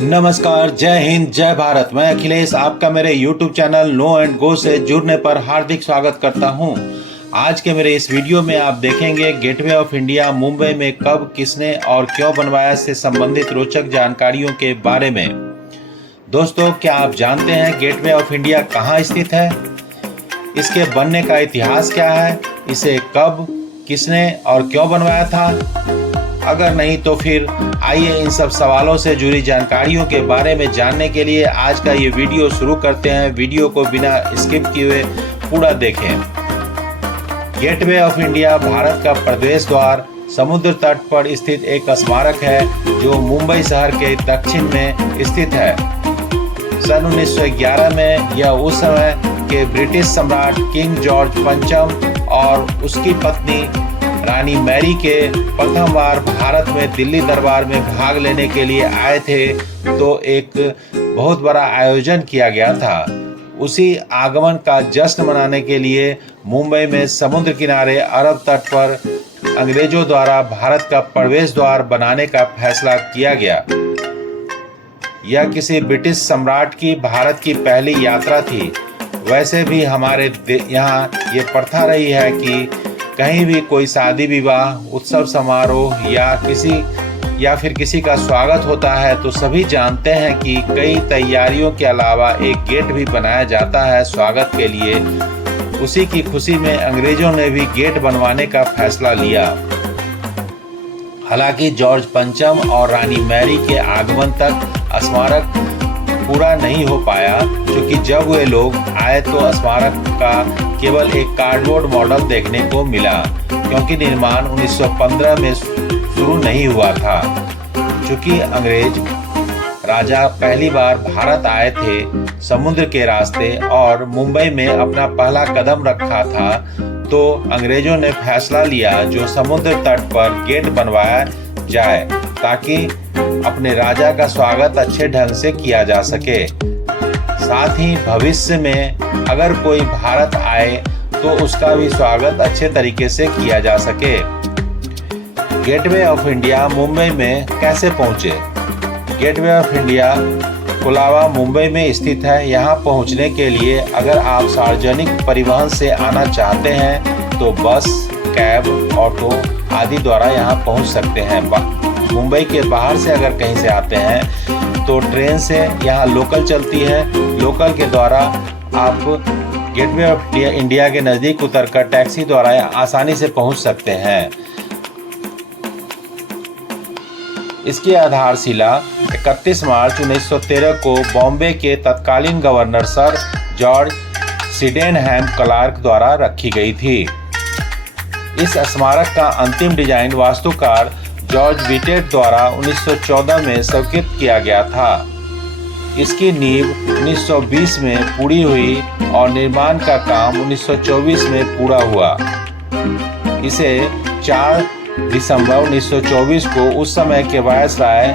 नमस्कार, जय हिंद, जय भारत। मैं अखिलेश आपका मेरे YouTube channel no and go से जुड़ने पर हार्दिक स्वागत करता हूं। आज के मेरे इस वीडियो में आप देखेंगे गेटवे ऑफ इंडिया मुंबई में कब, किसने और क्यों बनवाया से संबंधित रोचक जानकारियों के बारे में। दोस्तों, क्या आप जानते हैं गेटवे ऑफ इंडिया कहाँ स्थित है? इसके बनने का इतिहास क्या है? इसे कब, किसने और क्यों बनवाया था? अगर नहीं तो फिर आइए इन सब सवालों से जुड़ी जानकारियों के बारे में जानने के लिए आज का ये वीडियो शुरू करते हैं। वीडियो को बिना स्किप किए पूरा देखें। गेटवे ऑफ इंडिया भारत का प्रवेश द्वार समुद्र तट पर स्थित एक स्मारक है जो मुंबई शहर के दक्षिण में स्थित है। सन 1911 में यह उस समय के ब्रिटिश सम्राट किंग जॉर्ज पंचम और उसकी पत्नी रानी मैरी के प्रथम बार भारत में दिल्ली दरबार में भाग लेने के लिए आए थे, तो एक बहुत बड़ा आयोजन किया गया था। उसी आगमन का जश्न मनाने के लिए मुंबई में समुद्र किनारे अरब तट पर अंग्रेजों द्वारा भारत का प्रवेश द्वार बनाने का फैसला किया गया। यह किसी ब्रिटिश सम्राट की भारत की पहली यात्रा थी। वैसे भी हमारे यहाँ ये प्रथा रही है कि कहीं भी कोई शादी विवाह, उत्सव समारोह या फिर किसी का स्वागत होता है तो सभी जानते हैं कि कई तैयारियों के अलावा एक गेट भी बनाया जाता है स्वागत के लिए। उसी की खुशी में अंग्रेजों ने भी गेट बनवाने का फैसला लिया। हालांकि जॉर्ज पंचम और रानी मैरी के आगमन तक स्मारक पूरा नहीं हो पाया, क्योंकि जब वे लोग आए तो स्मारक का केवल एक कार्डबोर्ड मॉडल देखने को मिला, क्योंकि निर्माण 1915 में शुरू नहीं हुआ था। चूंकि अंग्रेज राजा पहली बार भारत आए थे समुद्र के रास्ते और मुंबई में अपना पहला कदम रखा था, तो अंग्रेजों ने फैसला लिया जो समुद्र तट पर गेट बनवाया जाए ताकि अपने राजा का स्वागत अच्छे ढंग से किया जा सके। साथ ही भविष्य में अगर कोई भारत आए तो उसका भी स्वागत अच्छे तरीके से किया जा सके। गेटवे ऑफ इंडिया मुंबई में कैसे पहुंचे? Gateway of India Colaba Mumbai में स्थित है। यहाँ पहुंचने के लिए अगर आप सार्वजनिक परिवहन से आना चाहते हैं तो बस, कैब, ऑटो आदि द्वारा यहाँ पहुँच सकते हैं। मुंबई के बाहर से अगर कहीं से आते हैं तो ट्रेन से यहाँ लोकल चलती है। लोकल के द्वारा आप गेटवे ऑफ इंडिया के नज़दीक उतरकर टैक्सी द्वारा आसानी से पहुँच सकते हैं। इसकी आधारशिला 31 मार्च 1913 को बॉम्बे के तत्कालीन governor sir George Sydenham Clarke द्वारा रखी गई थी। इस स्मारक का अंतिम डिजाइन वास्तुकार जॉर्ज विटेट द्वारा 1914 में स्वीकृत किया गया था। इसकी नींव 1920 में पूरी हुई और निर्माण का काम 1924 में पूरा हुआ। इसे 4 दिसंबर 1924 को उस समय के viceroy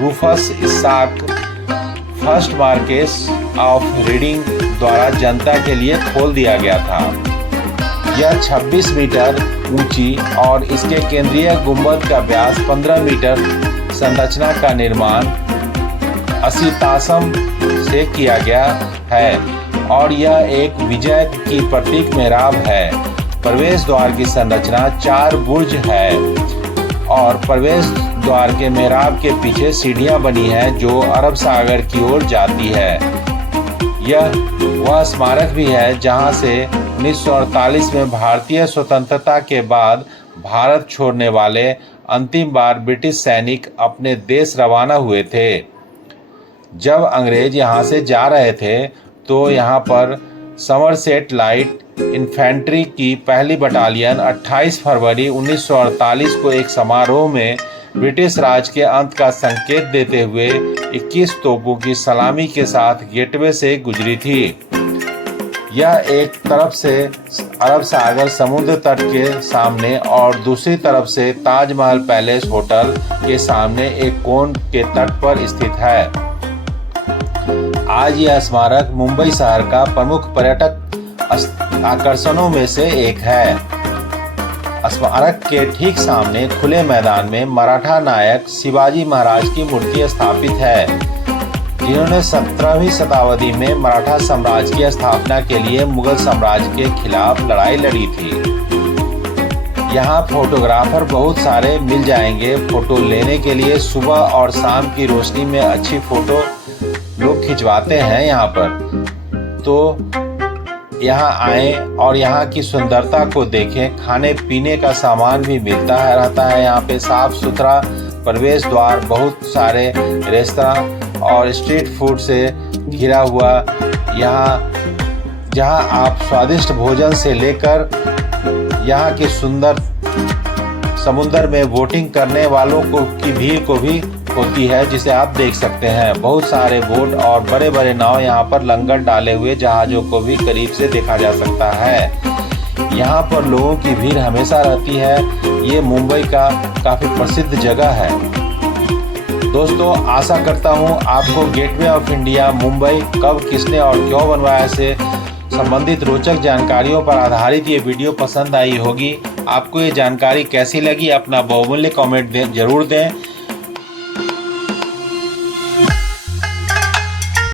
Rufus Isaacs first marquess of Reading द्वारा जनता के लिए खोल दिया गया था। यह 26 मीटर ऊंची और इसके केंद्रीय गुंबद का व्यास 15 मीटर संरचना का निर्माण असितासम से किया गया है और यह एक विजय की प्रतीक मेहराब है। प्रवेश द्वार की संरचना 4 बुर्ज है और प्रवेश द्वार के मेहराब के पीछे सीढ़ियां बनी हैं जो अरब सागर की ओर जाती है। यह वह स्मारक भी है जहां से 1948 में भारतीय स्वतंत्रता के बाद भारत छोड़ने वाले अंतिम बार ब्रिटिश सैनिक अपने देश रवाना हुए थे। जब अंग्रेज यहाँ से जा रहे थे तो यहाँ पर समरसेट लाइट इन्फेंट्री की पहली बटालियन 28 फरवरी 1948 को एक समारोह में ब्रिटिश राज के अंत का संकेत देते हुए 21 तोपों की सलामी के साथ गेटवे से गुजरी थी। यह एक तरफ से अरब सागर समुद्र तट के सामने और दूसरी तरफ से ताजमहल पैलेस होटल के सामने एक कोन के तट पर स्थित है। आज यह स्मारक मुंबई शहर का प्रमुख पर्यटक आकर्षणों में से एक है। स्मारक के ठीक सामने खुले मैदान में मराठा नायक शिवाजी महाराज की मूर्ति स्थापित है, जिन्होंने 17वीं शताब्दी में मराठा साम्राज्य की स्थापना के लिए मुगल साम्राज्य के खिलाफ लड़ाई लड़ी थी। यहाँ फोटोग्राफर बहुत सारे मिल जाएंगे फोटो लेने के लिए। सुबह और शाम की रोशनी में अच्छी फोटो लोग खिंचवाते हैं यहाँ पर। तो यहाँ आए और यहाँ की सुंदरता को देखें। खाने पीने का सामान भी मिलता है रहता है यहाँ पे। साफ सुथरा प्रवेश द्वार, बहुत सारे रेस्तरां और स्ट्रीट फूड से घिरा हुआ यहाँ, जहाँ आप स्वादिष्ट भोजन से लेकर यहाँ के सुंदर समुद्र में बोटिंग करने वालों की भीड़ को भी होती है, जिसे आप देख सकते हैं। बहुत सारे बोट और बड़े बड़े नाव यहाँ पर लंगर डाले हुए जहाज़ों को भी करीब से देखा जा सकता है। यहाँ पर लोगों की भीड़ हमेशा रहती है। ये मुंबई का काफ़ी प्रसिद्ध जगह है। दोस्तों, आशा करता हूँ आपको गेटवे ऑफ इंडिया मुंबई कब, किसने और क्यों बनवाया से संबंधित रोचक जानकारियों पर आधारित ये वीडियो पसंद आई होगी। आपको ये जानकारी कैसी लगी अपना बहुमूल्य कमेंट जरूर दें।